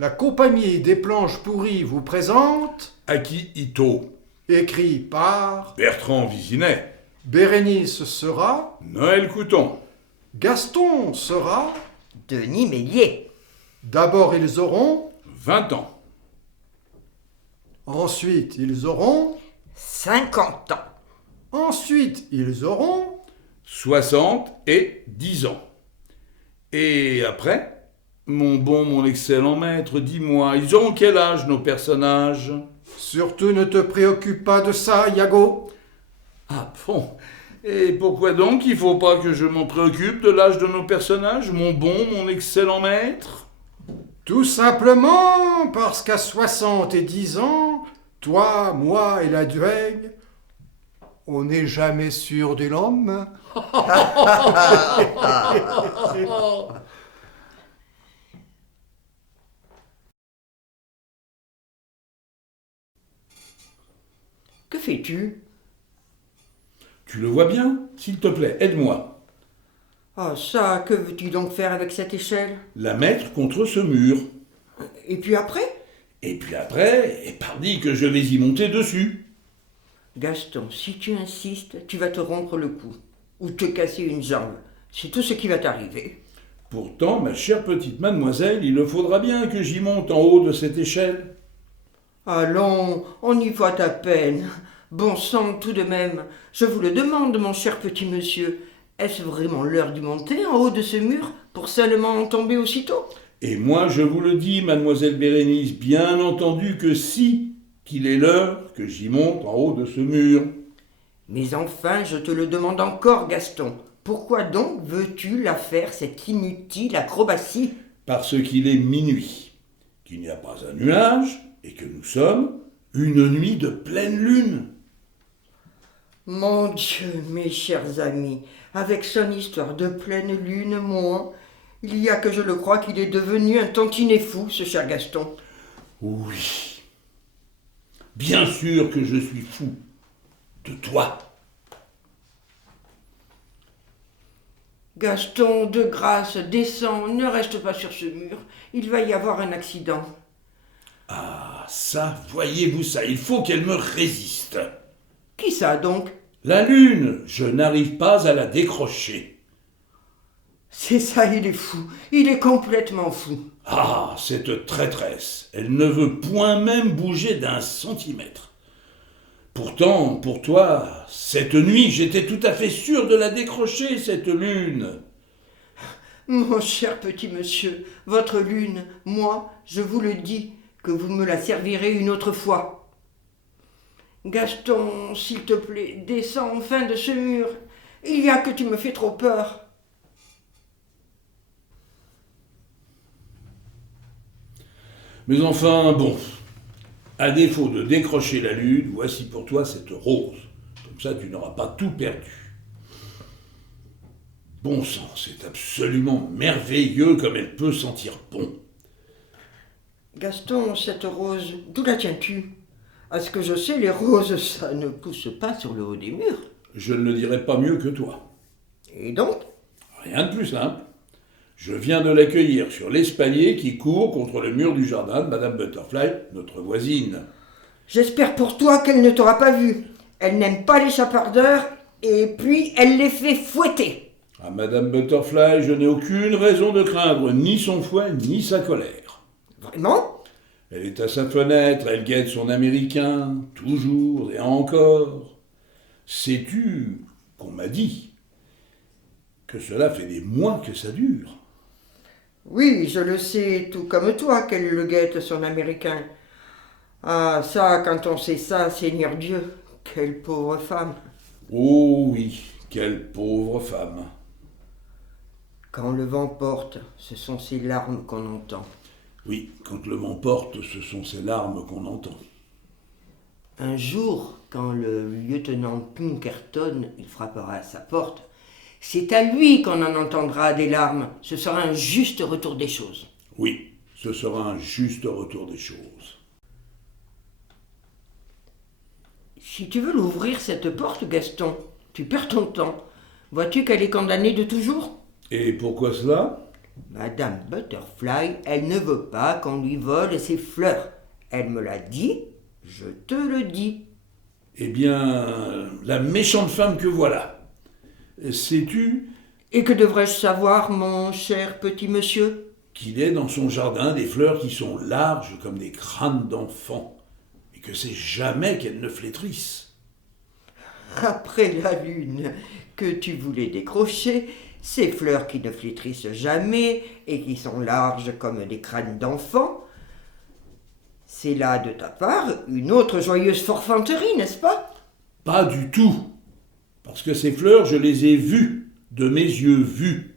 La compagnie des planches pourries vous présente, Akihito, écrit par Bertrand Visinet, Bérénice sera, Noël Couton, Gaston sera, Denis Mélier. d'abord ils auront, 20 ans. ensuite ils auront, 50 ans. ensuite ils auront, 60 et 10 ans. Et après, mon excellent maître, dis-moi, ils auront quel âge nos personnages? surtout ne te préoccupe pas de ça, Yago. Ah bon? Et pourquoi donc il faut pas que je m'en préoccupe de l'âge de nos personnages, mon excellent maître? Tout simplement parce qu'à 70 ans, toi, moi et la duègne, on n'est jamais sûr de l'homme. Que fais-tu? Tu le vois bien? S'il te plaît, aide-moi. Ah ça, que veux-tu donc faire avec cette échelle? La mettre contre ce mur. Et puis après? Et puis après, et pardi que je vais y monter dessus. Gaston, si tu insistes, tu vas te rompre le cou. Ou te casser une jambe. C'est tout ce qui va t'arriver. Pourtant, ma chère petite mademoiselle, il le faudra bien que j'y monte en haut de cette échelle. Allons, on y voit à peine. Bon sang, tout de même. Je vous le demande, mon cher petit monsieur. Est-ce vraiment l'heure d'y monter en haut de ce mur pour seulement en tomber aussitôt? Et moi, je vous le dis, mademoiselle Bérénice, bien entendu que si, qu'il est l'heure que j'y monte en haut de ce mur. Mais enfin, je te le demande encore, Gaston. Pourquoi donc veux-tu la faire, cette inutile acrobatie? Parce qu'il est minuit, qu'il n'y a pas un nuage, et que nous sommes une nuit de pleine lune. Mon Dieu, mes chers amis, avec son histoire de pleine lune, moi, il y a que je le crois qu'il est devenu un tantinet fou, ce cher Gaston. Oui, bien sûr que je suis fou de toi. Gaston, de grâce, descends, ne reste pas sur ce mur. Il va y avoir un accident. Ah, ça, voyez-vous ça, il faut qu'elle me résiste. Qui ça donc? La lune, je n'arrive pas à la décrocher. C'est ça, il est fou. Il est complètement fou. Ah, cette traîtresse, elle ne veut point même bouger d'un centimètre. Pourtant, pour toi, cette nuit, j'étais tout à fait sûr de la décrocher, cette lune. Mon cher petit monsieur, votre lune, moi, je vous le dis, que vous me la servirez une autre fois. Gaston, s'il te plaît, descends enfin de ce mur. Il y a que tu me fais trop peur. Mais enfin, bon, à défaut de décrocher la lune, voici pour toi cette rose. Comme ça, tu n'auras pas tout perdu. Bon sang, c'est absolument merveilleux comme elle peut sentir bon. Gaston, cette rose, d'où la tiens-tu? À ce que je sais, les roses, ça ne pousse pas sur le haut des murs. Je ne le dirai pas mieux que toi. Et donc? Rien de plus simple. Je viens de l'accueillir sur l'espalier qui court contre le mur du jardin de Madame Butterfly, notre voisine. J'espère pour toi qu'elle ne t'aura pas vu. Elle n'aime pas les chapardeurs, et puis elle les fait fouetter. À Madame Butterfly, je n'ai aucune raison de craindre ni son fouet, ni sa colère. Vraiment? Elle est à sa fenêtre, elle guette son américain, toujours et encore. Sais-tu qu'on m'a dit que cela fait des mois que ça dure? Oui, je le sais, tout comme toi, qu'elle le guette, son américain. Ah, ça, quand on sait ça, Seigneur Dieu, quelle pauvre femme. Oh oui, quelle pauvre femme. Quand le vent porte, ce sont ses larmes qu'on entend. Oui, quand le vent porte, ce sont ces larmes qu'on entend. Un jour, quand le lieutenant Pinkerton, il frappera à sa porte, c'est à lui qu'on en entendra des larmes. Ce sera un juste retour des choses. Oui, ce sera un juste retour des choses. Si tu veux l'ouvrir, cette porte, Gaston, tu perds ton temps. Vois-tu qu'elle est condamnée de toujours? Et pourquoi cela? Madame Butterfly, elle ne veut pas qu'on lui vole ses fleurs. Elle me l'a dit, je te le dis. Eh bien, la méchante femme que voilà. Sais-tu Et que devrais-je savoir, mon cher petit monsieur? qu'il est dans son jardin des fleurs qui sont larges comme des crânes d'enfants, et que c'est jamais qu'elles ne flétrissent. Après la lune que tu voulais décrocher, ces fleurs qui ne flétrissent jamais et qui sont larges comme des crânes d'enfants, c'est là de ta part une autre joyeuse forfanterie, n'est-ce pas? Pas du tout, parce que ces fleurs, je les ai vues, de mes yeux vus.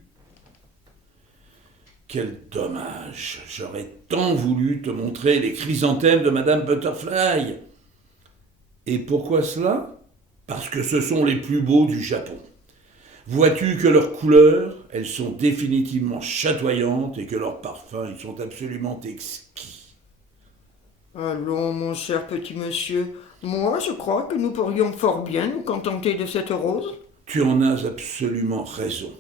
Quel dommage, j'aurais tant voulu te montrer les chrysanthèmes de Madame Butterfly. Et pourquoi cela? Parce que ce sont les plus beaux du Japon. Vois-tu que leurs couleurs, elles sont définitivement chatoyantes et que leurs parfums, ils sont absolument exquis. Allons, mon cher petit monsieur, moi je crois que nous pourrions fort bien nous contenter de cette rose. Tu en as absolument raison.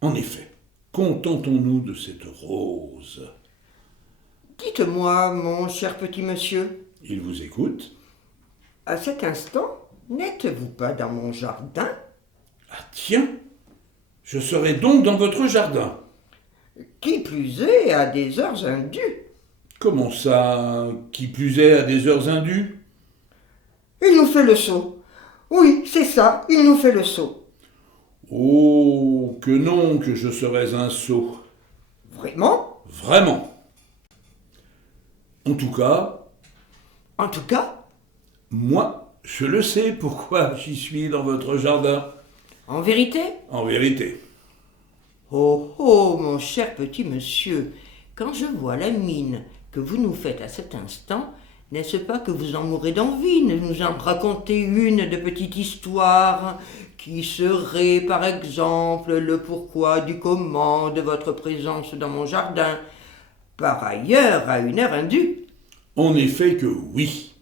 En effet, contentons-nous de cette rose. Dites-moi, mon cher petit monsieur, Il vous écoute. à cet instant, n'êtes-vous pas dans mon jardin? Ah tiens, je serai donc dans votre jardin. Qui plus est, à des heures indues. Comment ça, qui plus est à des heures indues? Il nous fait le saut. Oui, c'est ça, il nous fait le saut. Oh, que non, que je serais un sot. Vraiment? Vraiment. En tout cas, En tout cas, moi, je le sais pourquoi j'y suis dans votre jardin. en vérité? En vérité. Oh, oh, mon cher petit monsieur, quand je vois la mine que vous nous faites à cet instant, n'est-ce pas que vous en mourrez d'envie de nous en raconter une de petite histoire qui serait, par exemple, le pourquoi du comment de votre présence dans mon jardin, par ailleurs à une heure indue? En effet que oui.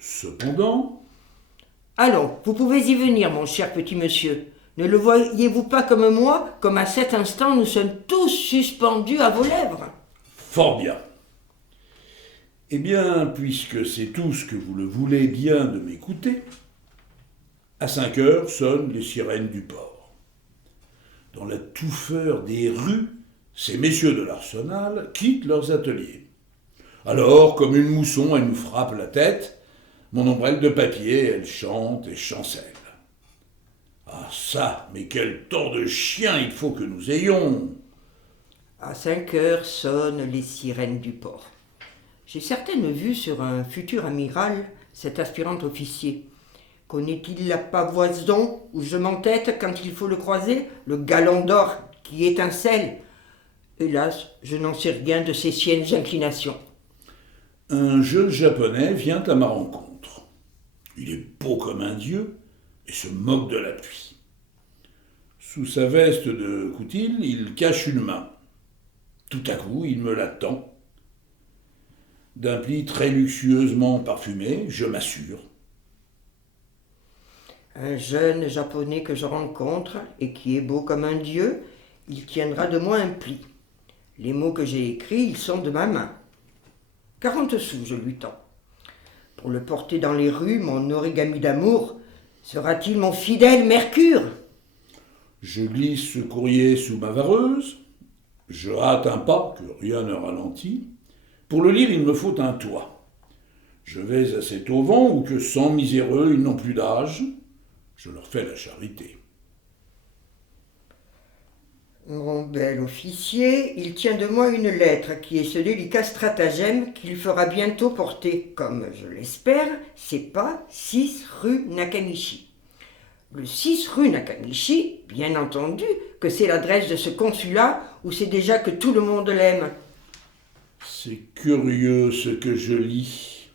Cependant, Allons, vous pouvez y venir, mon cher petit monsieur. Ne le voyez-vous pas comme moi, comme à cet instant nous sommes tous suspendus à vos lèvres? fort bien. Eh bien, puisque c'est tout ce que vous le voulez bien de m'écouter, à 5 heures sonnent les sirènes du port. Dans la touffeur des rues, ces messieurs de l'arsenal quittent leurs ateliers. Alors, comme une mousson, elle nous frappe la tête, mon ombrelle de papier, elle chante et chancelle. Ah ça, mais quel temps de chien il faut que nous ayons! À 5 heures sonnent les sirènes du port. J'ai certaines vues sur un futur amiral, cet aspirant officier. Connaît-il la pavoison où je m'entête quand il faut le croiser, le galon d'or qui étincelle? Hélas, je n'en sais rien de ces siennes inclinations. Un jeune japonais vient à ma rencontre. Il est beau comme un dieu et se moque de la pluie. Sous sa veste de coutil, il cache une main. Tout à coup, il me la tend. D'un pli très luxueusement parfumé, je m'assure. Un jeune japonais que je rencontre et qui est beau comme un dieu, il tiendra de moi un pli. Les mots que j'ai écrits, ils sont de ma main. 40 sous, je lui tends. Pour le porter dans les rues, mon origami d'amour, sera-t-il mon fidèle Mercure? Je glisse ce courrier sous ma vareuse, je hâte un pas que rien ne ralentit. Pour le lire, il me faut un toit. Je vais à cet auvent où que 100 miséreux, ils n'ont plus d'âge. Je leur fais la charité. Mon bel officier, il tient de moi une lettre qui est ce délicat stratagème qu'il fera bientôt porter, comme je l'espère, c'est pas 6 rue Nakamichi. Le 6 rue Nakamichi, bien entendu, que c'est l'adresse de ce consulat où c'est déjà que tout le monde l'aime. C'est curieux ce que je lis.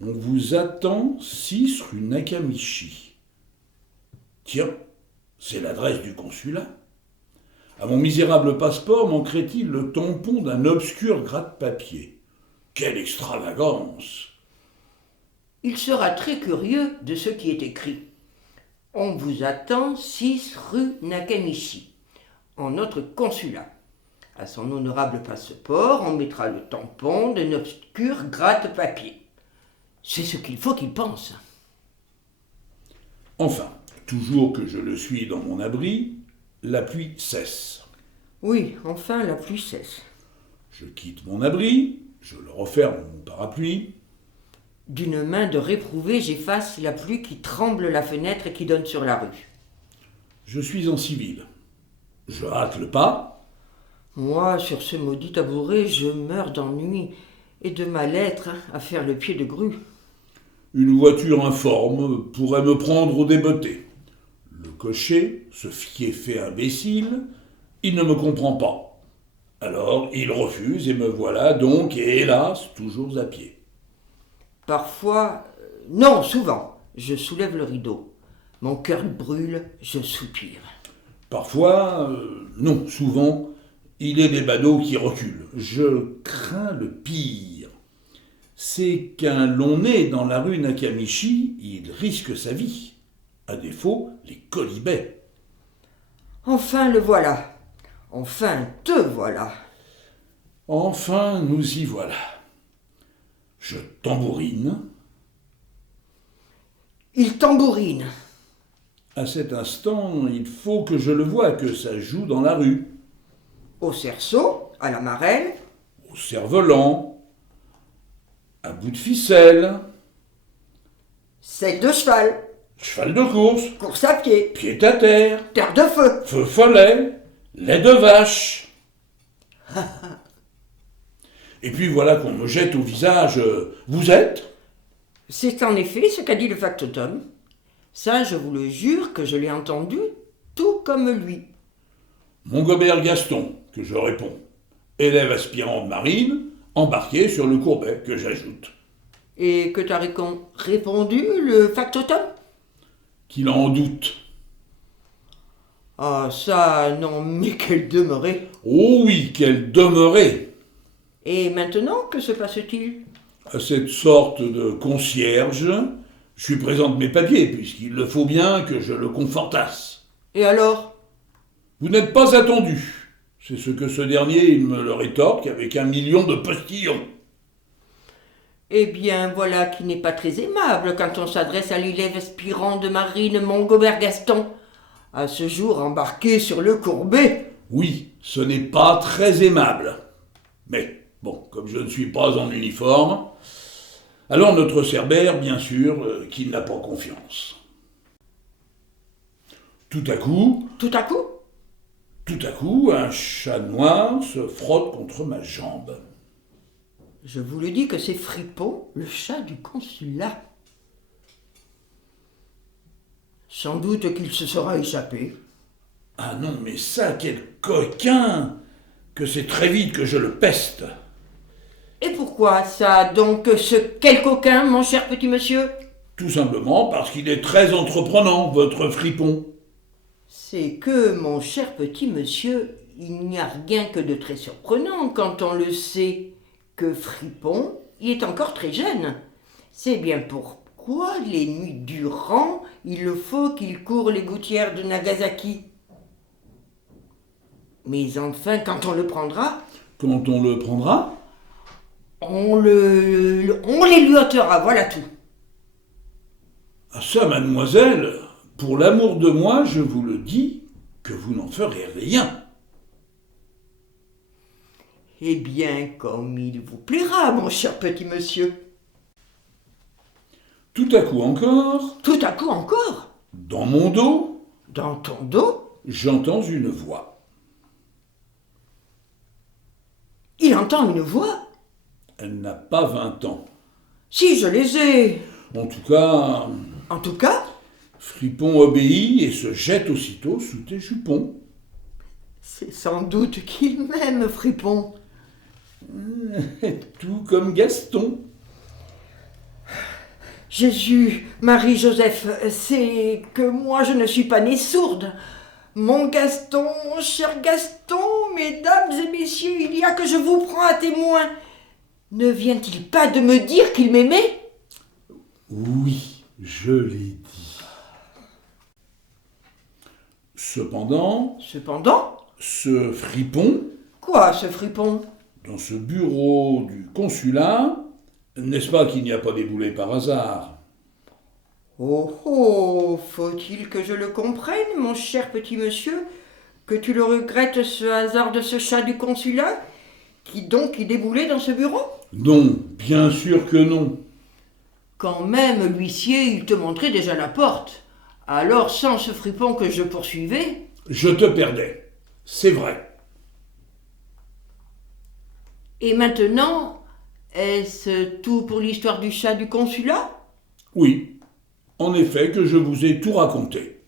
On vous attend 6 rue Nakamichi. Tiens, c'est l'adresse du consulat. À mon misérable passeport manquerait-il le tampon d'un obscur gratte-papier? Quelle extravagance! Il sera très curieux de ce qui est écrit. On vous attend 6 rue Nakamichi, en notre consulat. À son honorable passeport, on mettra le tampon d'un obscur gratte-papier. C'est ce qu'il faut qu'il pense. Enfin, toujours que je le suis dans mon abri, la pluie cesse. Oui, enfin la pluie cesse. Je quitte mon abri, je le referme mon parapluie. D'une main de réprouvé, j'efface la pluie qui tremble la fenêtre et qui donne sur la rue. Je suis en civil. Je hâte le pas. Moi, sur ce maudit tabouret, je meurs d'ennui et de mal-être à faire le pied de grue. Une voiture informe pourrait me prendre au débeauté. Le cocher, ce fieffé imbécile, il ne me comprend pas. Alors il refuse et me voilà donc, et hélas, toujours à pied. Parfois, non, souvent, je soulève le rideau. Mon cœur brûle, je soupire. Parfois, non, souvent, il est des badauds qui reculent. Je crains le pire. C'est qu'un long nez dans la rue Nakamichi, il risque sa vie. À défaut, les colibets. Enfin le voilà. Enfin te voilà. Enfin, nous y voilà. Je tambourine. Il tambourine. À cet instant, il faut que je le voie, que ça joue dans la rue. Au cerceau, à la marelle. Au cerf-volant, à bout de ficelle, Selle de cheval. cheval de course, Course à pied. pied à terre, Terre de feu. feu follet, lait de vache. Et puis voilà qu'on me jette au visage « Vous êtes ?» C'est en effet ce qu'a dit le factotum. Ça, je vous le jure que je l'ai entendu, tout comme lui. Mon Gobert Gaston, que je réponds. Élève aspirant de marine, embarqué sur le Courbet, que j'ajoute. Et que t'a répondu le factotum? Qu'il en doute. Ah, ça, non, mais quelle demeurée. Oh oui, quelle demeurée! Et maintenant, que se passe-t-il? À cette sorte de concierge, je lui présente mes papiers, puisqu'il le faut bien que je le confortasse. Et alors? Vous n'êtes pas attendu. C'est ce que ce dernier, il me le rétorque avec 1 million de postillons. Eh bien, voilà qui n'est pas très aimable quand on s'adresse à l'élève aspirant de marine Montgobert Gaston, à ce jour embarqué sur le Courbet. Oui, ce n'est pas très aimable. Mais, bon, comme je ne suis pas en uniforme, alors notre Cerbère, bien sûr, qu'il n'a pas confiance. Tout à coup, un chat noir se frotte contre ma jambe. Je vous le dis que c'est Fripon, le chat du consulat. Sans doute qu'il se sera échappé. Ah non, mais ça, quel coquin! Que c'est très vite que je le peste. Et pourquoi ça, donc, ce quel coquin, mon cher petit monsieur? Tout simplement parce qu'il est très entreprenant, votre fripon. C'est que, mon cher petit monsieur, il n'y a rien que de très surprenant quand on le sait, que Fripon, il est encore très jeune. C'est bien pourquoi, les nuits durant, il le faut qu'il court les gouttières de Nagasaki. Mais enfin, quand on le prendra... Quand on le prendra? On les lui ôtera, voilà tout. Ah ça, mademoiselle, pour l'amour de moi, je vous le dis, que vous n'en ferez rien. Eh bien, comme il vous plaira, mon cher petit monsieur. Tout à coup encore, Tout à coup encore, dans mon dos, dans ton dos, j'entends une voix. il entend une voix. Elle n'a pas 20 ans. Si, je les ai. En tout cas, En tout cas, Fripon obéit et se jette aussitôt sous tes jupons. c'est sans doute qu'il m'aime, Fripon. Tout comme Gaston. Jésus, Marie-Joseph, c'est que moi je ne suis pas née sourde. Mon Gaston, mon cher Gaston, mesdames et messieurs, il y a que je vous prends à témoin. Ne vient-il pas de me dire qu'il m'aimait? Oui, je l'ai dit. Cependant, Cependant, ce fripon, Quoi, ce fripon? Dans ce bureau du consulat, n'est-ce pas qu'il n'y a pas déboulé par hasard? Oh oh, faut-il que je le comprenne, mon cher petit monsieur, que tu le regrettes ce hasard de ce chat du consulat, qui donc y déboulait dans ce bureau? Non, bien sûr que non. Quand même, l'huissier, il te montrait déjà la porte. Alors, sans ce fripon que je poursuivais... Je te perdais, c'est vrai. Et maintenant, est-ce tout pour l'histoire du chat du consulat? Oui, en effet que je vous ai tout raconté.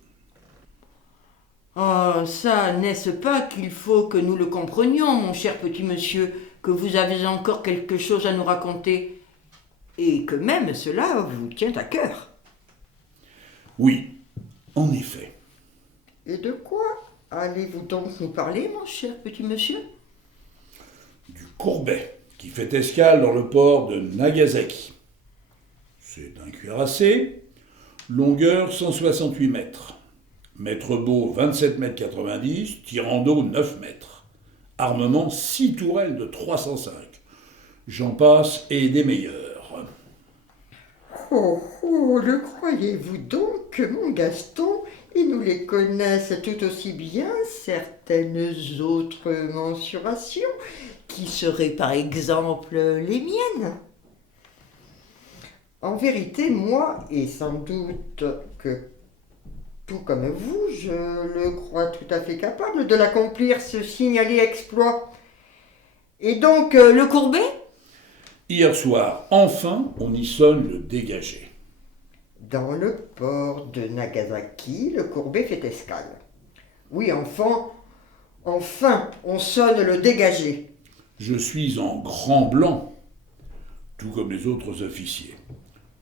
Oh, ça, n'est-ce pas qu'il faut que nous le comprenions, mon cher petit monsieur, que vous avez encore quelque chose à nous raconter, et que même cela vous tient à cœur. Oui, en effet. Et de quoi allez-vous donc nous parler, mon cher petit monsieur? Du courbet qui fait escale dans le port de Nagasaki. C'est un cuirassé, longueur 168 mètres, mètre beau 27 mètres 90, tirant d'eau 9 mètres, armement 6 tourelles de 305. J'en passe et des meilleurs. Oh, oh, le croyez-vous donc que mon Gaston, et nous les connaissent tout aussi bien certaines autres mensurations, qui seraient par exemple les miennes? En vérité, moi, et sans doute que tout comme vous, je le crois tout à fait capable de l'accomplir, ce signalé exploit. Et donc, le courbet? Hier soir, enfin, on y sonne le dégagé. Dans le port de Nagasaki, le courbet fait escale. Oui, enfin, on sonne le dégagé. Je suis en grand blanc, tout comme les autres officiers.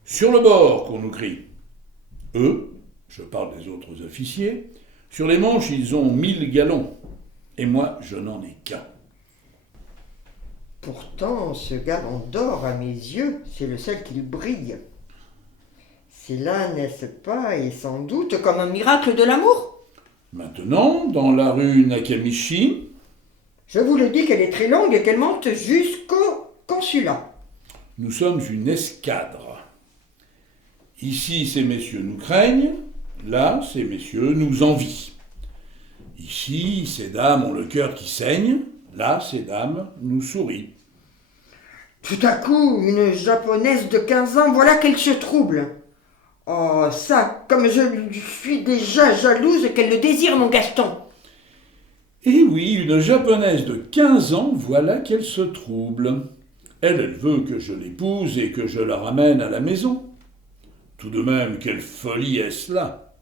Sur le bord, qu'on nous crie. Eux, je parle des autres officiers, sur les manches, ils ont 1000 gallons, et moi, je n'en ai qu'un. Pourtant, ce galon d'or, à mes yeux, c'est le seul qui brille. C'est là, n'est-ce pas, et sans doute comme un miracle de l'amour? Maintenant, dans la rue Nakamichi, Je vous le dis qu'elle est très longue et qu'elle monte jusqu'au consulat. nous sommes une escadre. Ici, ces messieurs nous craignent, là, ces messieurs nous envient. Ici, ces dames ont le cœur qui saigne, là, ces dames nous sourient. Tout à coup, une japonaise de 15 ans, voilà qu'elle se trouble. Oh, ça, comme je suis déjà jalouse qu'elle le désire, mon Gaston. Et oui, une japonaise de 15 ans, voilà qu'elle se trouble. Elle veut que je l'épouse et que je la ramène à la maison. Tout de même, quelle folie est-ce là?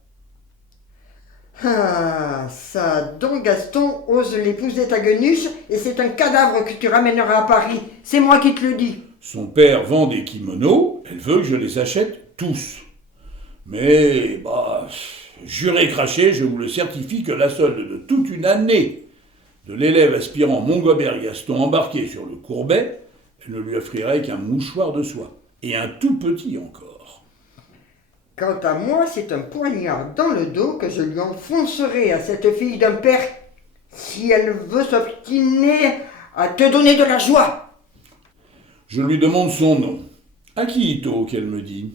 Ah, ça, donc Gaston ose l'épouser ta guenuche et c'est un cadavre que tu ramèneras à Paris. C'est moi qui te le dis. Son père vend des kimonos, elle veut que je les achète tous. Mais, juré craché, je vous le certifie que la solde de toute une année de l'élève aspirant Mongobert Gaston embarqué sur le courbet, elle ne lui offrirait qu'un mouchoir de soie, et un tout petit encore. Quant à moi, c'est un poignard dans le dos que je lui enfoncerai à cette fille d'un père si elle veut s'obstiner à te donner de la joie. Je lui demande son nom. Akihito, qu'elle me dit.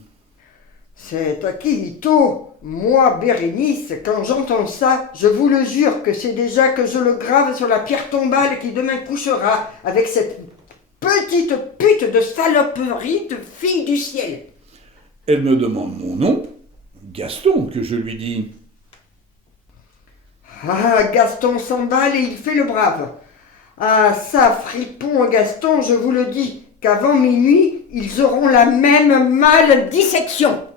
C'est Akihito. Moi, Bérénice, quand j'entends ça, je vous le jure que c'est déjà que je le grave sur la pierre tombale qui demain couchera avec cette petite pute de saloperie de fille du ciel. Elle me demande mon nom, Gaston, que je lui dis. Ah, Gaston s'emballe et il fait le brave. Ah, ça, fripon Gaston, je vous le dis, qu'avant minuit, ils auront la même maledissection.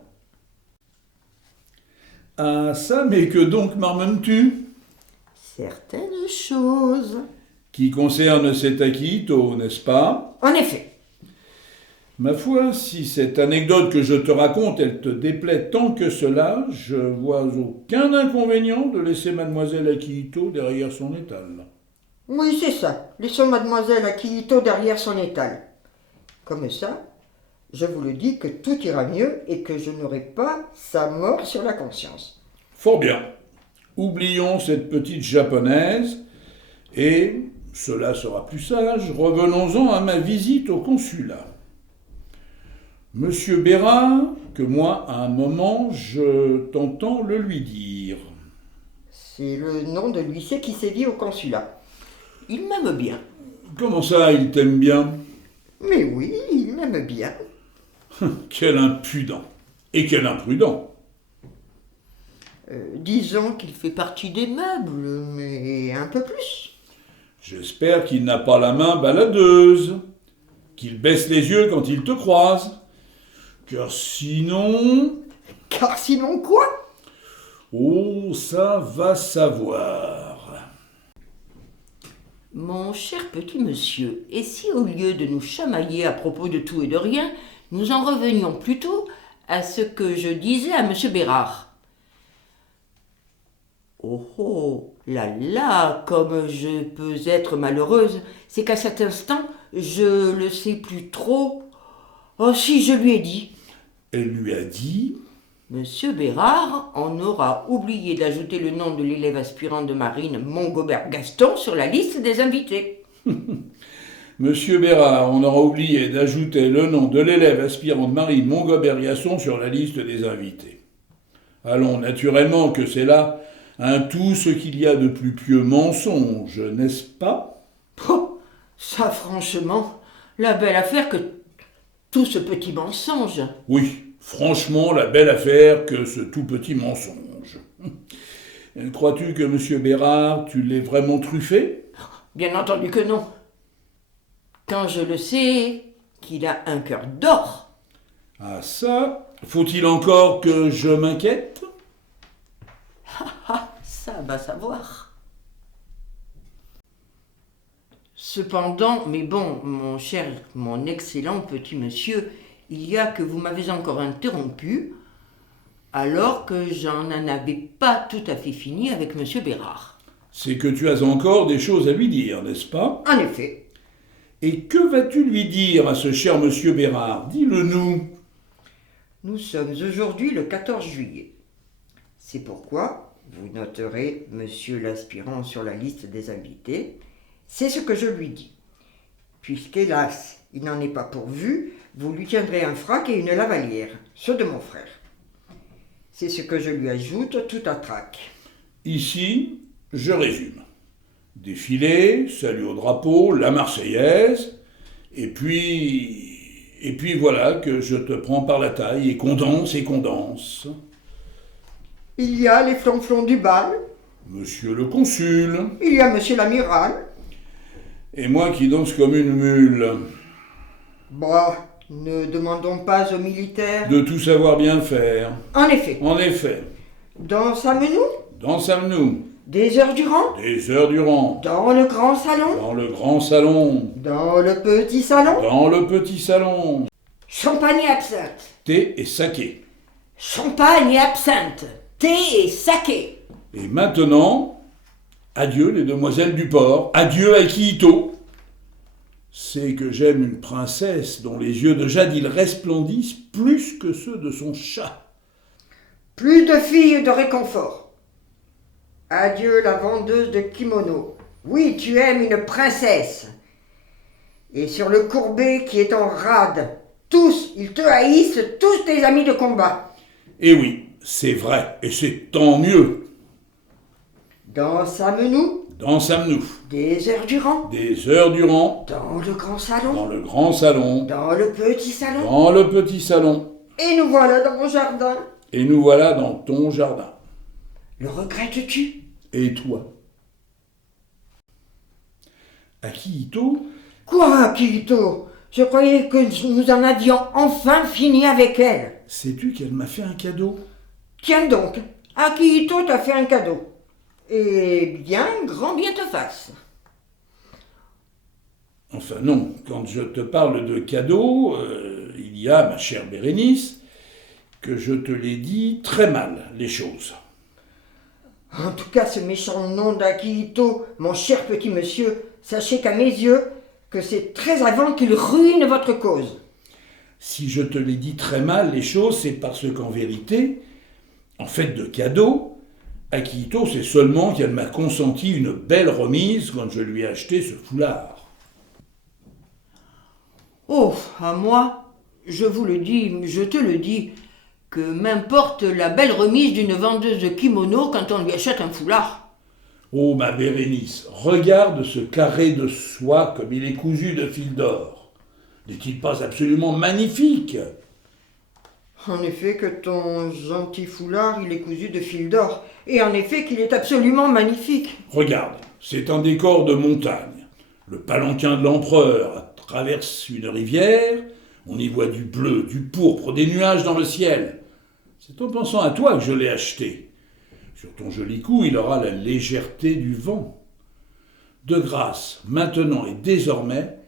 Ah ça, mais que donc marmonnes-tu? Certaines choses. Qui concerne cet Akihito, n'est-ce pas? En effet. Ma foi, si cette anecdote que je te raconte, elle te déplaît tant que cela, je vois aucun inconvénient de laisser mademoiselle Akihito derrière son étal. Oui, c'est ça. Laissons mademoiselle Akihito derrière son étal. Comme ça, je vous le dis que tout ira mieux et que je n'aurai pas sa mort sur la conscience. Fort bien. Oublions cette petite japonaise et cela sera plus sage. Revenons-en à ma visite au consulat. Monsieur Bérard, que moi, à un moment, je t'entends le lui dire. C'est le nom de l'huissier qui sévit au consulat. Il m'aime bien. Comment ça, il t'aime bien? Mais oui, il m'aime bien. Quel impudent! Et quel imprudent! Disons qu'il fait partie des meubles, mais un peu plus. J'espère qu'il n'a pas la main baladeuse, qu'il baisse les yeux quand il te croise. Car sinon... Car sinon quoi? Oh, ça va savoir. Mon cher petit monsieur, et si au lieu de nous chamailler à propos de tout et de rien, nous en revenions plutôt à ce que je disais à monsieur Bérard? Oh oh, là, comme je peux être malheureuse, c'est qu'à cet instant, je le sais plus trop. Oh, si je lui ai dit. Elle lui a dit... Monsieur Bérard en aura oublié d'ajouter le nom de l'élève aspirant de marine Montgobert Gaston sur la liste des invités. Monsieur Bérard, on aura oublié d'ajouter le nom de l'élève aspirant de marine Montgobert Gaston sur la liste des invités. Allons, naturellement que c'est là tout ce qu'il y a de plus pieux mensonge, n'est-ce pas? Oh, ça franchement, la belle affaire que tout ce petit mensonge. Oui, franchement, la belle affaire que ce tout petit mensonge. Crois-tu que monsieur Bérard, tu l'aies vraiment truffé? Bien entendu que non. Quand je le sais, qu'il a un cœur d'or. Ah ça, faut-il encore que je m'inquiète? Ah, ça va savoir. Cependant, mais bon, mon excellent petit monsieur, il y a que vous m'avez encore interrompu, alors que j'en avais pas tout à fait fini avec monsieur Bérard. C'est que tu as encore des choses à lui dire, n'est-ce pas? En effet. Et que vas-tu lui dire à ce cher monsieur Bérard? Dis-le-nous. Nous sommes aujourd'hui le 14 juillet. C'est pourquoi vous noterez monsieur l'aspirant sur la liste des invités. C'est ce que je lui dis. Puisqu'hélas, il n'en est pas pourvu, vous lui tiendrez un frac et une lavalière, ceux de mon frère. C'est ce que je lui ajoute tout à trac. Ici, je résume. Défilé, salut au drapeau, la Marseillaise, et puis voilà que je te prends par la taille et condense. Il y a les flonflons du bal. Monsieur le consul. Il y a monsieur l'amiral. Et moi qui danse comme une mule. Bah, ne demandons pas aux militaires. De tout savoir bien faire. En effet. En effet. Dansâmes-nous? Dansâmes-nous. Des heures durant? Des heures durant. Dans le grand salon? Dans le grand salon. Dans le petit salon? Dans le petit salon. Champagne et absinthe. Thé et saké. Champagne et absinthe. Thé et saké. Et maintenant, adieu les demoiselles du port. Adieu Akihito. C'est que j'aime une princesse dont les yeux de jade ils resplendissent plus que ceux de son chat. Plus de filles de réconfort. Adieu la vendeuse de kimono. Oui, tu aimes une princesse. Et sur le courbet qui est en rade, tous, ils te haïssent, tous tes amis de combat. Et oui, c'est vrai, et c'est tant mieux. Dansâmes-nous? Dansâmes-nous. Des heures durant? Des heures durant. Dans le grand salon? Dans le grand salon. Dans le petit salon? Dans le petit salon. Et nous voilà dans mon jardin. Et nous voilà dans ton jardin. Le regrettes-tu? Et toi? Akihito? Quoi, Akihito? Je croyais que nous en avions enfin fini avec elle. Sais-tu qu'elle m'a fait un cadeau? Tiens donc, Akihito t'a fait un cadeau. Eh bien, grand bien te fasse. Enfin non, quand je te parle de cadeau, il y a, ma chère Bérénice, que je te l'ai dit très mal, les choses. En tout cas, ce méchant nom d'Akihito, mon cher petit monsieur, sachez qu'à mes yeux, que c'est très avant qu'il ruine votre cause. Si je te l'ai dit très mal, les choses, c'est parce qu'en vérité, en fait de cadeau, Akihito sait seulement qu'elle m'a consenti une belle remise quand je lui ai acheté ce foulard. Oh, à moi, je vous le dis, je te le dis, que m'importe la belle remise d'une vendeuse de kimono quand on lui achète un foulard. Oh, ma Bérénice, regarde ce carré de soie comme il est cousu de fil d'or. N'est-il pas absolument magnifique ? En effet que ton gentil foulard, il est cousu de fil d'or, et en effet qu'il est absolument magnifique. Regarde, c'est un décor de montagne. Le palanquin de l'empereur traverse une rivière, on y voit du bleu, du pourpre, des nuages dans le ciel. C'est en pensant à toi que je l'ai acheté. Sur ton joli cou, il aura la légèreté du vent. De grâce, maintenant et désormais,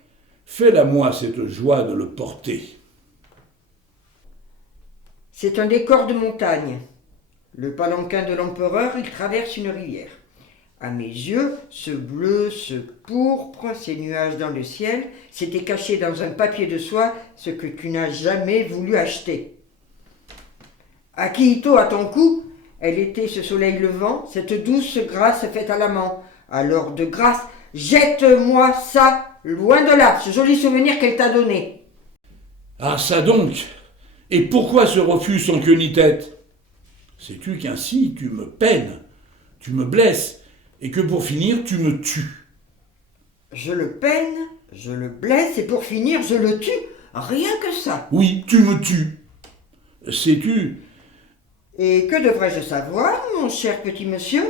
fais-la moi cette joie de le porter. C'est un décor de montagne. Le palanquin de l'empereur, il traverse une rivière. À mes yeux, ce bleu, ce pourpre, ces nuages dans le ciel, c'était caché dans un papier de soie, ce que tu n'as jamais voulu acheter. Akihito, à ton cou, elle était ce soleil levant, cette douce grâce faite à l'amant. Alors, de grâce, jette-moi ça, loin de là, ce joli souvenir qu'elle t'a donné. Ah, ça donc! Et pourquoi ce refus sans queue ni tête ? Sais-tu qu'ainsi tu me peines, tu me blesses, et que pour finir tu me tues ? Je le peine, je le blesse, et pour finir, je le tue. Rien que ça. Oui, tu me tues. Sais-tu Et que devrais-je savoir, mon cher petit monsieur ?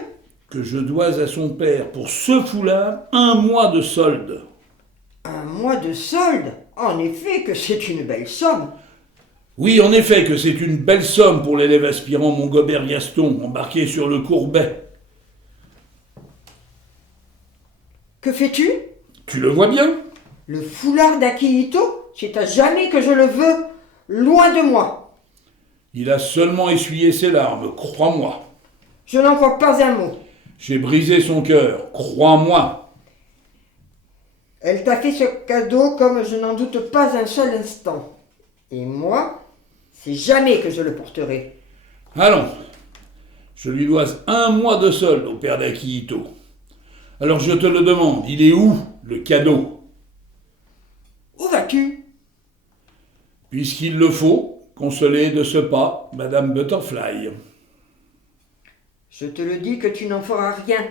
que je dois à son père pour ce foulard 1 mois de solde ? 1 mois de solde ? En effet que c'est une belle somme. Oui, en effet, que c'est une belle somme pour l'élève aspirant Montgobert Gaston, embarqué sur le Courbet. Que fais-tu ? Tu le vois bien ? Le foulard d'Akihito ? C'est à jamais que je le veux, loin de moi. Il a seulement essuyé ses larmes, crois-moi. Je n'en crois pas un mot. J'ai brisé son cœur, crois-moi. Elle t'a fait ce cadeau comme je n'en doute pas un seul instant. Et moi, c'est jamais que je le porterai. Allons, je lui dois 1 mois de solde au père d'Akihito. Alors je te le demande, il est où, le cadeau ? Où vas-tu ? Puisqu'il le faut, consoler de ce pas Madame Butterfly. Je te le dis que tu n'en feras rien.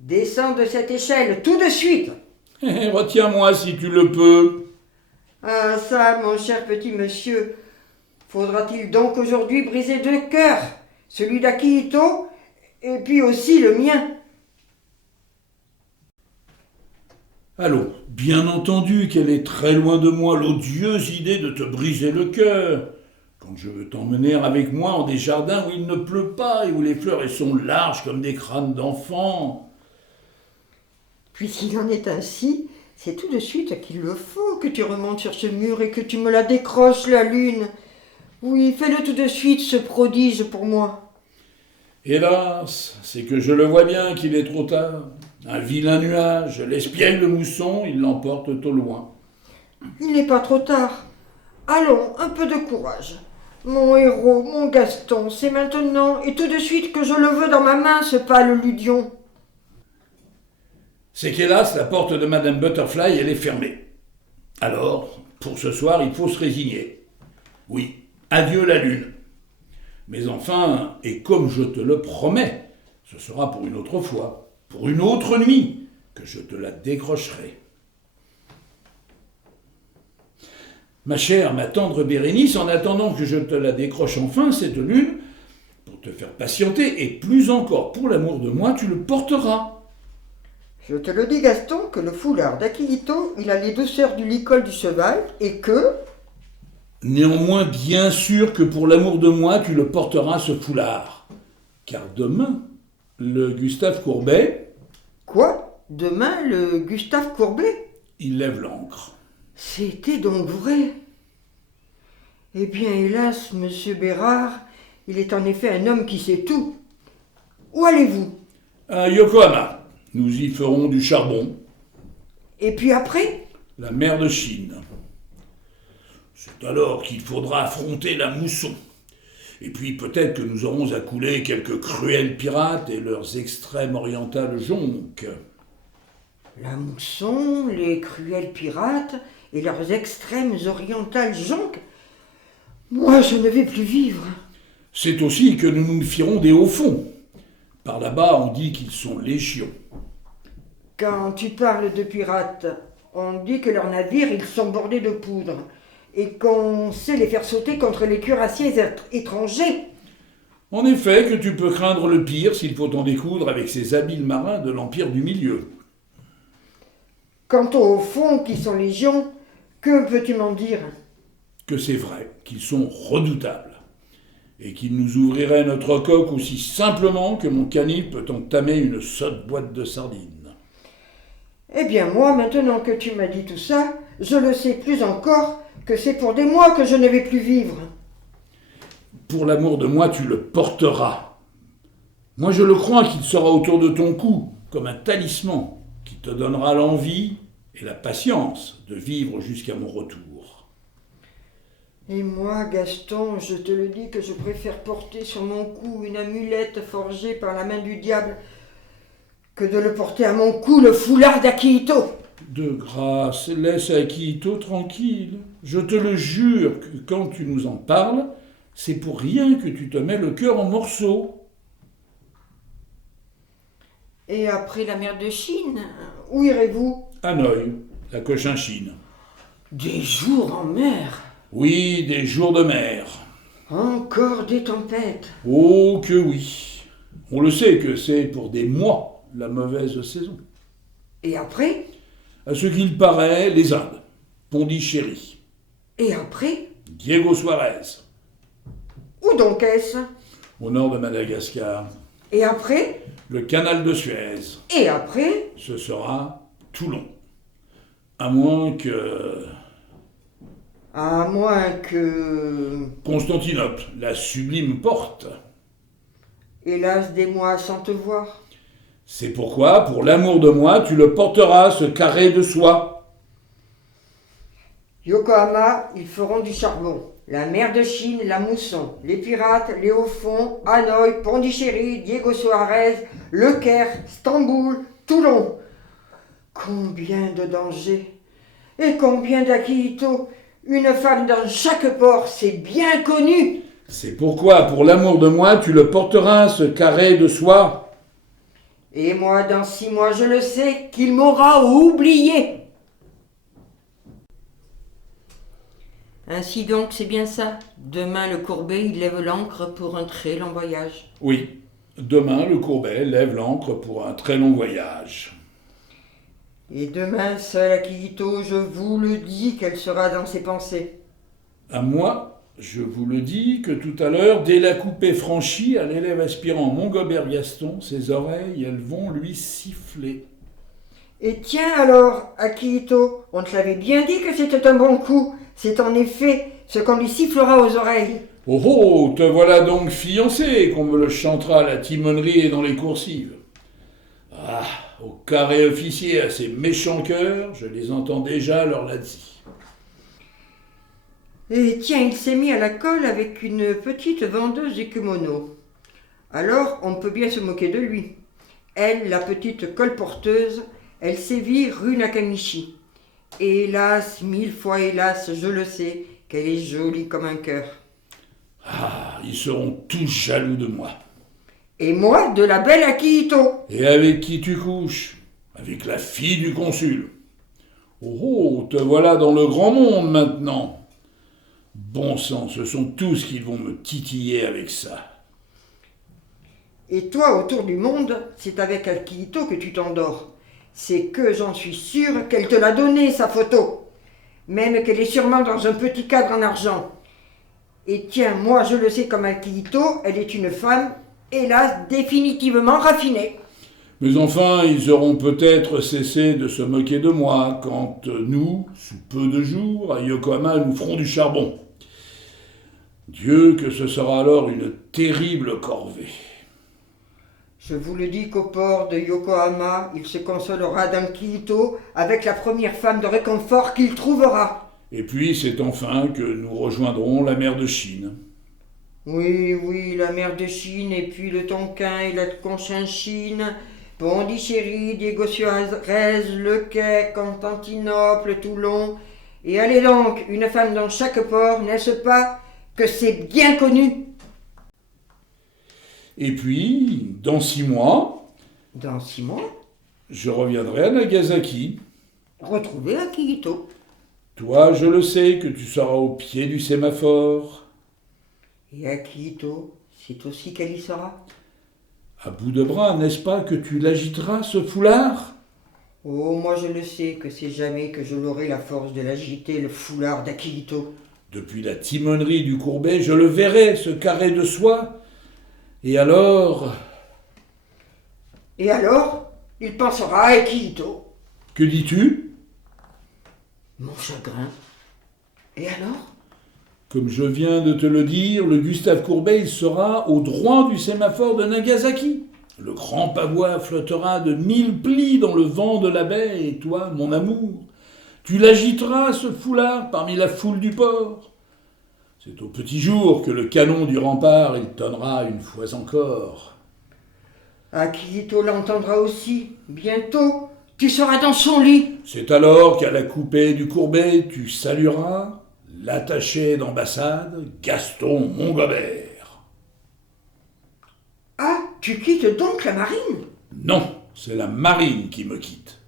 Descends de cette échelle, tout de suite. Retiens-moi si tu le peux. Ah ça, mon cher petit monsieur, faudra-t-il donc aujourd'hui briser 2 cœurs, celui d'Akihito et puis aussi le mien. Allons, bien entendu qu'elle est très loin de moi l'odieuse idée de te briser le cœur. Quand je veux t'emmener avec moi en des jardins où il ne pleut pas et où les fleurs elles sont larges comme des crânes d'enfants. Puisqu'il en est ainsi, c'est tout de suite qu'il le faut que tu remontes sur ce mur et que tu me la décroches, la lune. Oui, fais-le tout de suite, ce prodige pour moi. Hélas, c'est que je le vois bien qu'il est trop tard. Un vilain nuage, l'espiègle de mousson, il l'emporte au loin. Il n'est pas trop tard. Allons, un peu de courage. Mon héros, mon Gaston, c'est maintenant et tout de suite que je le veux dans ma main, ce pâle Ludion. C'est qu'hélas, la porte de Madame Butterfly, elle est fermée. Alors, pour ce soir, il faut se résigner. Oui, adieu la lune. Mais enfin, et comme je te le promets, ce sera pour une autre fois, pour une autre nuit, que je te la décrocherai. Ma chère, ma tendre Bérénice, en attendant que je te la décroche enfin, cette lune, pour te faire patienter, et plus encore pour l'amour de moi, tu le porteras. Je te le dis, Gaston, que le foulard d'Akihito, il a les douceurs du licol du cheval, et que... Néanmoins, bien sûr que pour l'amour de moi, tu le porteras ce foulard. Car demain, le Gustave Courbet... Quoi ? Demain, le Gustave Courbet ? Il lève l'ancre. C'était donc vrai. Eh bien, hélas, monsieur Bérard, il est en effet un homme qui sait tout. Où allez-vous ? À Yokohama. Nous y ferons du charbon. Et puis après ? La mer de Chine. C'est alors qu'il faudra affronter la mousson. Et puis peut-être que nous aurons à couler quelques cruels pirates et leurs extrêmes orientales jonques. La mousson, les cruels pirates et leurs extrêmes orientales jonques. Moi, je ne vais plus vivre. C'est aussi que nous nous fierons des hauts-fonds. Par là-bas, on dit qu'ils sont légions. Quand tu parles de pirates, on dit que leurs navires, ils sont bordés de poudre et qu'on sait les faire sauter contre les cuirassiers étrangers. En effet, que tu peux craindre le pire s'il faut en découdre avec ces habiles marins de l'Empire du Milieu. Quant aux fonds qui sont légions, que peux-tu m'en dire? Que c'est vrai, qu'ils sont redoutables, et qu'ils nous ouvriraient notre coque aussi simplement que mon canif peut entamer une sotte boîte de sardines. Eh bien moi, maintenant que tu m'as dit tout ça, je le sais plus encore que c'est pour des mois que je ne vais plus vivre. Pour l'amour de moi, tu le porteras. Moi, je le crois qu'il sera autour de ton cou, comme un talisman, qui te donnera l'envie et la patience de vivre jusqu'à mon retour. Et moi, Gaston, je te le dis que je préfère porter sur mon cou une amulette forgée par la main du diable que de le porter à mon cou le foulard d'Akihito. De grâce, laisse Akihito tranquille. Je te le jure que quand tu nous en parles, c'est pour rien que tu te mets le cœur en morceaux. Et après la mer de Chine, où irez-vous? Hanoï, la Cochinchine. Des jours en mer. Oui, des jours de mer. Encore des tempêtes. Oh que oui. On le sait que c'est pour des mois la mauvaise saison. Et après? À ce qu'il paraît, les Indes, Pondichéry, Et après? Diego Suarez, Où donc est-ce? au nord de Madagascar, Et après? le canal de Suez, Et après? ce sera Toulon. À moins que À moins que... Constantinople, la sublime porte. Hélas, des mois sans te voir. C'est pourquoi, pour l'amour de moi, tu le porteras, ce carré de soie. Yokohama, ils feront du charbon. La mer de Chine, la mousson. Les pirates, les hauts-fonds, Hanoï, Pondichéry, Diego Suarez, Le Caire, Stamboul, Toulon. Combien de dangers. Et combien d'Akihito. Une femme dans chaque port, c'est bien connu. C'est pourquoi, pour l'amour de moi, tu le porteras, ce carré de soie. Et moi, dans 6 mois, je le sais, qu'il m'aura oublié. Ainsi donc, c'est bien ça. Demain, le Courbet, il lève l'ancre pour un très long voyage. Oui, demain, le Courbet lève l'ancre pour un très long voyage. Et demain, seule Akihito, je vous le dis, qu'elle sera dans ses pensées. À moi, je vous le dis que tout à l'heure, dès la coupée franchie, à l'élève aspirant Montgobert Gaston, ses oreilles, elles vont lui siffler. Et tiens alors, Akihito, on te l'avait bien dit que c'était un bon coup. C'est en effet ce qu'on lui sifflera aux oreilles. Oh oh, te voilà donc fiancé, qu'on me le chantera à la timonerie et dans les coursives. Ah, au carré officier, à ces méchants cœurs, je les entends déjà leur là-dessus. Et tiens, il s'est mis à la colle avec une petite vendeuse de kimono. Alors, on peut bien se moquer de lui. Elle, la petite colporteuse, elle sévit rue Nakamichi. Et hélas, 1000 fois hélas, je le sais, qu'elle est jolie comme un cœur. Ah, ils seront tous jaloux de moi. Et moi, de la belle Akihito. Et avec qui tu couches? Avec la fille du consul. Oh oh, te voilà dans le grand monde maintenant. Bon sang, ce sont tous qui vont me titiller avec ça. Et toi, autour du monde, c'est avec Akihito que tu t'endors. C'est que j'en suis sûre qu'elle te l'a donné, sa photo. Même qu'elle est sûrement dans un petit cadre en argent. Et tiens, moi je le sais comme Akihito, elle est une femme, hélas, définitivement raffinée. Mais enfin, ils auront peut-être cessé de se moquer de moi quand nous, sous peu de jours, à Yokohama, nous ferons du charbon. Dieu, que ce sera alors une terrible corvée. Je vous le dis qu'au port de Yokohama, il se consolera d'Akihito avec la première femme de réconfort qu'il trouvera. Et puis c'est enfin que nous rejoindrons la mer de Chine. Oui, oui, la mer de Chine, et puis le Tonkin et la Conchinchine, Pondichéry, Diego Suarez, Le Quai, Constantinople, Toulon. Et allez donc, une femme dans chaque port, n'est-ce pas que c'est bien connu? Et puis, dans 6 mois, Dans 6 mois, je reviendrai à Nagasaki. retrouvez Akihito. Toi, je le sais que tu seras au pied du sémaphore. Et Akihito, c'est aussi qu'elle y sera. À bout de bras, n'est-ce pas que tu l'agiteras, ce foulard? Oh, moi je le sais que c'est jamais que je l'aurai la force de l'agiter, le foulard d'Akihito. Depuis la timonerie du Courbet, je le verrai, ce carré de soie. Et alors, Et alors, il pensera à Akihito. que dis-tu? Mon chagrin. Et alors? Comme je viens de te le dire, le Gustave Courbet, il sera au droit du sémaphore de Nagasaki. Le grand pavois flottera de 1000 plis dans le vent de la baie, et toi, mon amour, tu l'agiteras, ce foulard, parmi la foule du port. C'est au petit jour que le canon du rempart, il tonnera une fois encore. Akihito l'entendra aussi. Bientôt, tu seras dans son lit. C'est alors qu'à la coupée du Courbet, tu salueras l'attaché d'ambassade Gaston Mongobert. Ah, tu quittes donc la marine? Non, c'est la marine qui me quitte.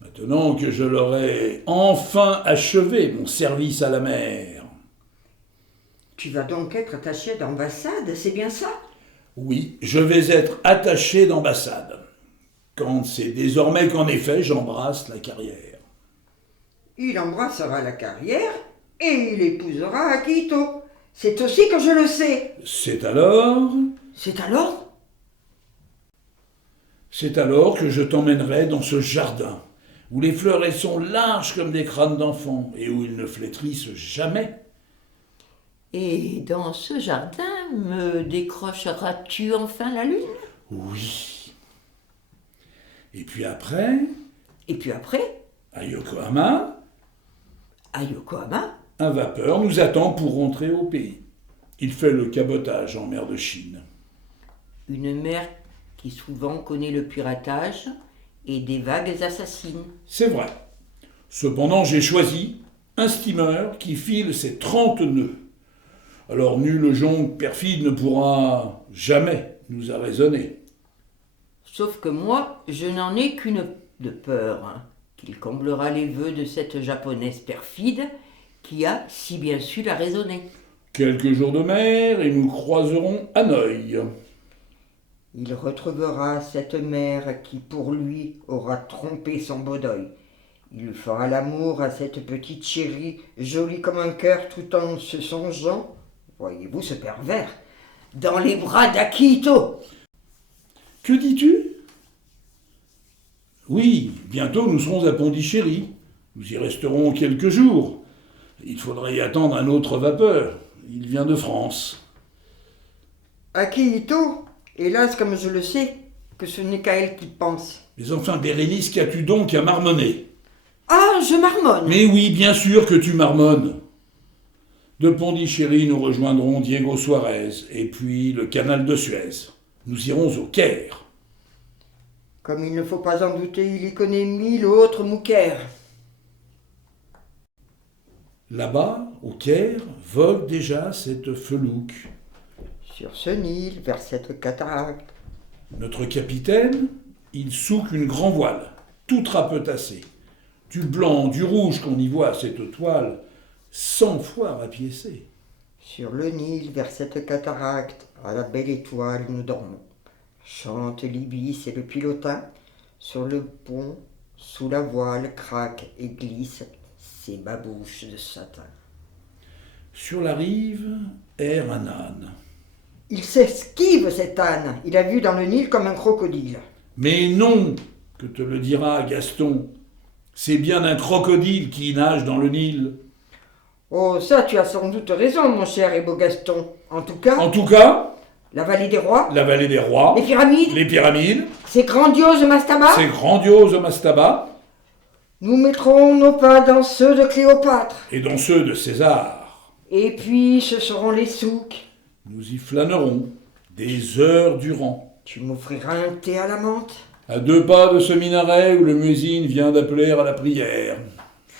Maintenant que je l'aurai enfin achevé, mon service à la mer. Tu vas donc être attaché d'ambassade, c'est bien ça? Oui, je vais être attaché d'ambassade. Quand c'est désormais qu'en effet j'embrasse la carrière. Il embrassera la carrière et il épousera Akihito. C'est aussi que je le sais. C'est alors C'est alors? C'est alors que je t'emmènerai dans ce jardin, où les fleurets sont larges comme des crânes d'enfants, et où ils ne flétrissent jamais. Et dans ce jardin, me décrocheras-tu enfin la lune? Oui. Et puis après, Et puis après, à Yokohama, à Yokohama, un vapeur nous attend pour rentrer au pays. Il fait le cabotage en mer de Chine. Une mer qui souvent connaît le piratage et des vagues assassines. C'est vrai. Cependant, j'ai choisi un steamer qui file ses 30 nœuds. Alors nul jonque perfide ne pourra jamais nous arraisonner. Sauf que moi, je n'en ai qu'une de peur, hein, qu'il comblera les vœux de cette japonaise perfide qui a si bien su la raisonner. Quelques jours de mer et nous croiserons Hanoï. il retrouvera cette mère qui pour lui aura trompé son beau deuil. Il lui fera l'amour à cette petite chérie, jolie comme un cœur tout en se songeant, voyez-vous ce pervers, dans les bras d'Akihito. Que dis-tu? Oui, bientôt nous serons à Pondichéry. Nous y resterons quelques jours. Il faudrait y attendre un autre vapeur. Il vient de France. Akihito, hélas comme je le sais, que ce n'est qu'à elle qu'il pense. Mais enfin, Bérénice, qu'as-tu donc à marmonner? Ah, je marmonne. Mais oui, bien sûr que tu marmonnes. De Pondichéry, nous rejoindrons Diego Suarez, et puis le canal de Suez. Nous irons au Caire. Comme il ne faut pas en douter, il y connaît 1000 autres mouquères. Là-bas, au Caire, vogue déjà cette felouque. Sur ce Nil, vers cette cataracte. Notre capitaine, il souque une grand voile, toute rapetassée. Du blanc, du rouge qu'on y voit à cette toile, 100 fois rapiécée. Sur le Nil, vers cette cataracte, à la belle étoile, nous dormons. Chante l'ibis et le pilotin. Sur le pont, sous la voile, craquent et glissent ces babouches de satin. Sur la rive, erre un âne. Il s'esquive cet âne. Il a vu dans le Nil comme un crocodile. Mais non, que te le dira Gaston, c'est bien un crocodile qui nage dans le Nil. Oh, ça, tu as sans doute raison, mon cher et beau Gaston. En tout cas, la vallée des rois, la vallée des rois, les pyramides, ces grandioses mastabas, nous mettrons nos pas dans ceux de Cléopâtre. et dans ceux de César. Et puis, ce seront les souks. Nous y flânerons, des heures durant. Tu m'offriras un thé à la menthe, À 2 pas de ce minaret où le muezzin vient d'appeler à la prière.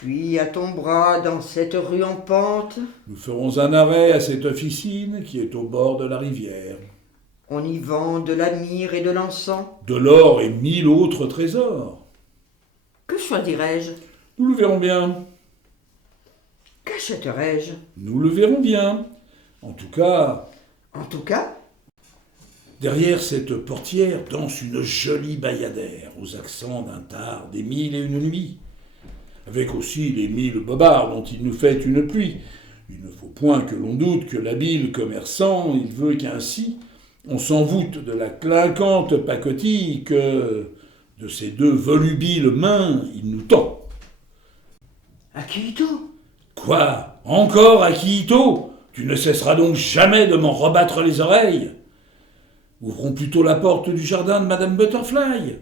puis à ton bras dans cette rue en pente. Nous ferons un arrêt à cette officine qui est au bord de la rivière. On y vend de la myrrhe et de l'encens. De l'or et 1000 autres trésors. Que choisirais-je? Nous le verrons bien. Qu'achèterais-je? Nous le verrons bien. En tout cas, En tout cas, derrière cette portière danse une jolie bayadère aux accents d'un tard des 1001 nuits, avec aussi les 1000 bobards dont il nous fait une pluie. Il ne faut point que l'on doute que l'habile commerçant, il veut qu'ainsi on s'envoûte de la clinquante pacotille que, de ses 2 volubiles mains, il nous tend. Akihito, Quoi? Encore, Akihito? Tu ne cesseras donc jamais de m'en rebattre les oreilles? Ouvrons plutôt la porte du jardin de Madame Butterfly.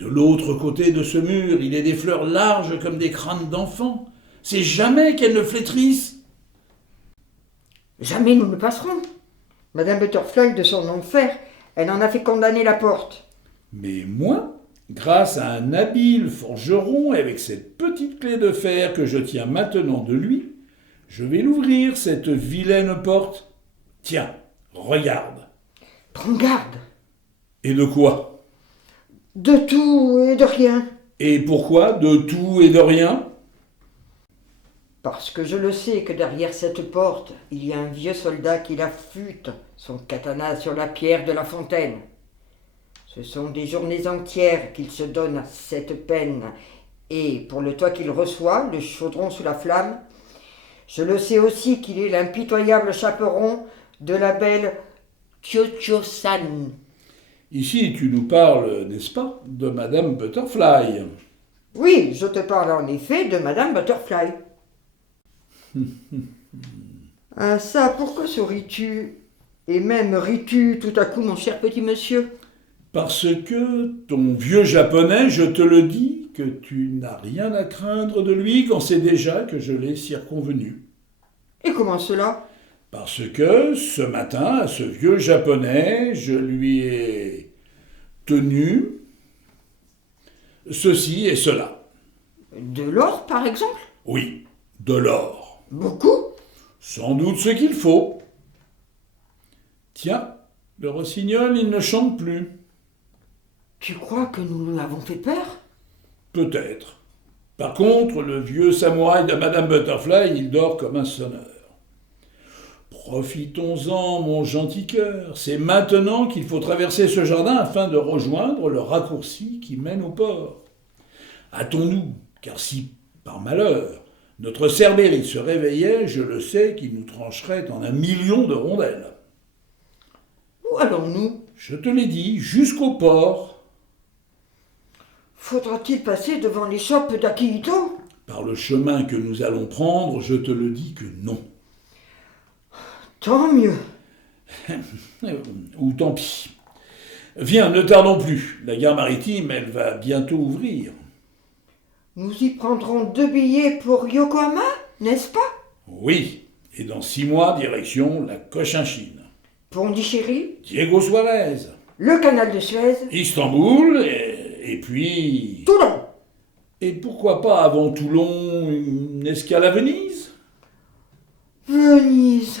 De l'autre côté de ce mur, il est des fleurs larges comme des crânes d'enfants. C'est jamais qu'elles ne flétrissent. jamais nous ne passerons. Madame Butterfly, de son enfer, elle en a fait condamner la porte. Mais moi, grâce à un habile forgeron, et avec cette petite clé de fer que je tiens maintenant de lui, je vais l'ouvrir, cette vilaine porte. Tiens, regarde. Prends garde. Et de quoi? De tout et de rien. Et pourquoi de tout et de rien? Parce que je le sais que derrière cette porte, il y a un vieux soldat qui l'affûte, son katana sur la pierre de la fontaine. Ce sont des journées entières qu'il se donne à cette peine, et pour le toit qu'il reçoit, le chaudron sous la flamme, je le sais aussi qu'il est l'impitoyable chaperon de la belle Chiyo-san. Ici, tu nous parles, n'est-ce pas, de Madame Butterfly. Oui, je te parle en effet de Madame Butterfly. Ah ça, pourquoi souris-tu? Et même ris-tu tout à coup, mon cher petit monsieur? Parce que ton vieux japonais, je te le dis, que tu n'as rien à craindre de lui quand c'est déjà que je l'ai circonvenu. Et comment cela? Parce que ce matin, à ce vieux japonais, je lui ai tenu ceci et cela. De l'or, par exemple? Oui, de l'or. Beaucoup? Sans doute ce qu'il faut. Tiens, le rossignol, il ne chante plus. Tu crois que nous lui avons fait peur? Peut-être. Par contre, le vieux samouraï de Madame Butterfly, il dort comme un sonneur. Profitons-en, mon gentil cœur. C'est maintenant qu'il faut traverser ce jardin afin de rejoindre le raccourci qui mène au port. Hâtons-nous, car si, par malheur, notre Cerbérine se réveillait, je le sais qu'il nous trancherait en 1 million de rondelles. Où allons-nous? Je te l'ai dit, jusqu'au port. Faudra-t-il passer devant l'échoppe d'Akihito? Par le chemin que nous allons prendre, je te le dis que non. Tant mieux. Ou tant pis. Viens, ne tardons plus. La gare maritime, elle va bientôt ouvrir. Nous y prendrons 2 billets pour Yokohama, n'est-ce pas? Oui, et dans 6 mois, direction la Cochinchine. Pondichéry, Diego Suarez, le canal de Suez, Istanbul, et puis... Toulon. Et pourquoi pas avant Toulon, une escale à Venise? Venise.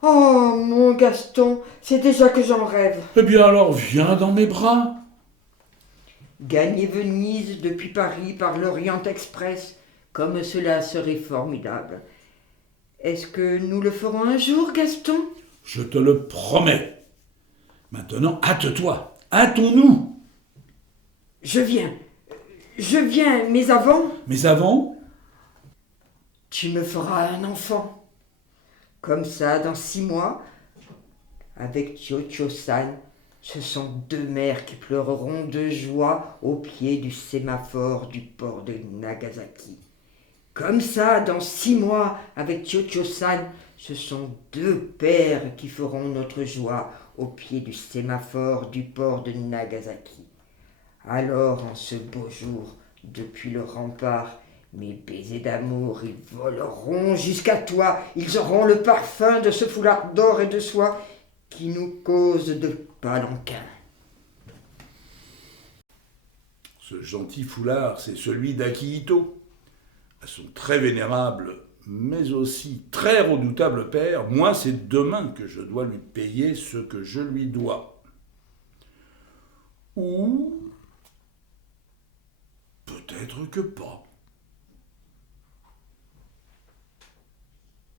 Oh, mon Gaston, c'est déjà que j'en rêve. Eh bien alors, viens dans mes bras. Gagner Venise depuis Paris par l'Orient Express, comme cela serait formidable. Est-ce que nous le ferons un jour, Gaston? Je te le promets. Maintenant, hâte-toi. Hâtons-nous. Je viens, mais avant, Mais avant, tu me feras un enfant. Comme ça, dans 6 mois, avec Chiyo-san, ce sont 2 mères qui pleureront de joie au pied du sémaphore du port de Nagasaki. Comme ça, dans 6 mois, avec Chiyo-san, ce sont 2 pères qui feront notre joie au pied du sémaphore du port de Nagasaki. Alors, en ce beau jour, depuis le rempart, Mes baisers d'amour, ils voleront jusqu'à toi. Ils auront le parfum de ce foulard d'or et de soie qui nous cause de palanquin. Ce gentil foulard, c'est celui d'Akihito. À son très vénérable, mais aussi très redoutable père, moi, c'est demain que je dois lui payer ce que je lui dois. Ou peut-être que pas.